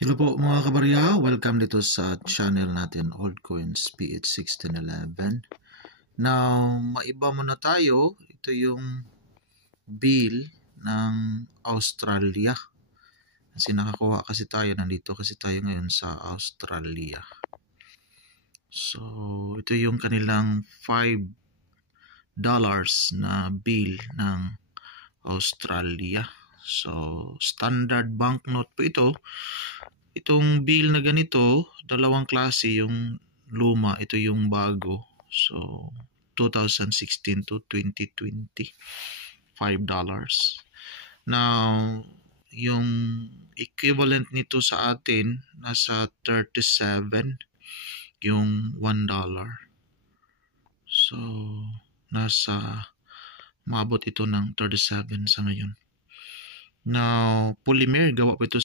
Hello po mga kabarya, welcome dito sa channel natin Old Coins PH 1611. Now, maiba muna tayo. Ito yung bill ng Australia. Kasi nakakuha kasi tayo, nandito kasi tayo ngayon sa Australia. So, ito yung kanilang $5 na bill ng Australia. So, standard banknote po ito. Itong bill na ganito, dalawang klase, yung luma, ito yung bago. So, 2016 to 2020, $5. Now, yung equivalent nito sa atin, nasa 37, yung $1. So, maabot ito ng 37 sa ngayon. Now, polymer, gawa po ito